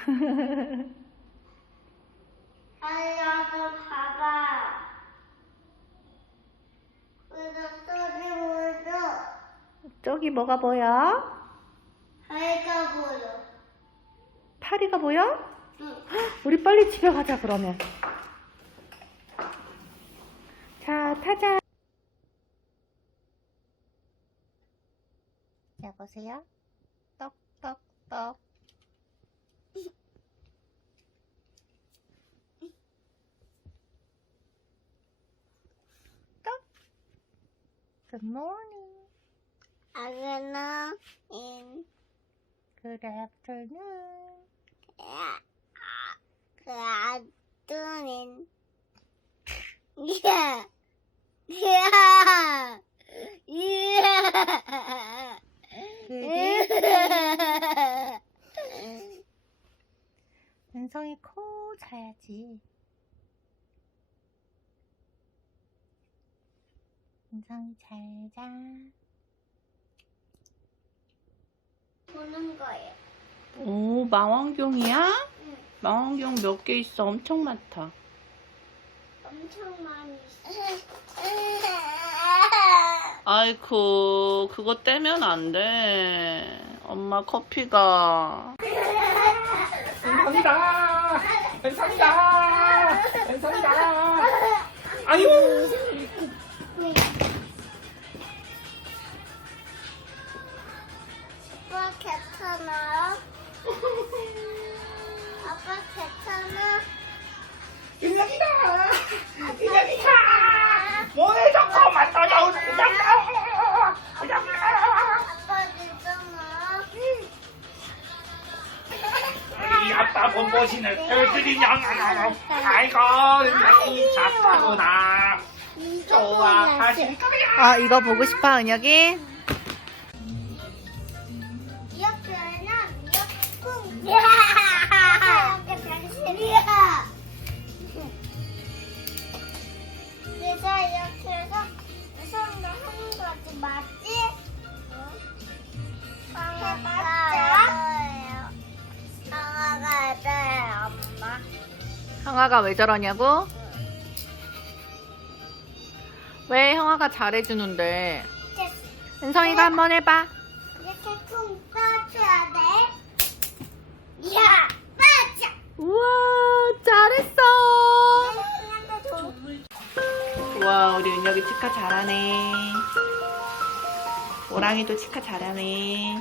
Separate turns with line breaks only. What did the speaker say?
아니, 나도 봐봐. 그래서 소리 보여.
저기 뭐가 보여?
하이가 보여.
파리가 보여?
응.
우리 빨리 집에 가자 그러면. 자 타자. 여보세요? 떡떡떡. 떡. Good morning.
아그나 인.
Good afternoon.
그 아두는 야, 야, 야.
은성이 코 자야지. 은성이 잘 자.
보는 거예요.
오, 망원경이야?
응,
망원경 몇 개 있어? 엄청 많다.
엄청 많이 있어.
아이쿠, 그거 떼면 안 돼. 엄마 커피가.
은성이다! 은성이다! 은성이다! 아유!
아빠 괜찮아? 아빠 괜찮아?
은성이다! 은성이다! 뭐해 저거 맞다냐 은성이다! 은성이다!
아빠 괜찮아?
우리 아빠 몸보신을 애들이냐 아이고 은성이 작다구나 좋아 하실 거야
아, 이거 보고 싶어, 은혁이?
이렇게 해서 손으로 하는 거지 맞지? 강아 맞죠? 강아가 돼 엄마.
형아가 왜 저러냐고? 왜 형아가 잘해주는데? 은성이가 한번 해봐.
이렇게 쿵 떠줘야 돼. 야, 맞아.
우와, 우리 은혁이 치카 잘하네. 오랑이도 치카 잘하네.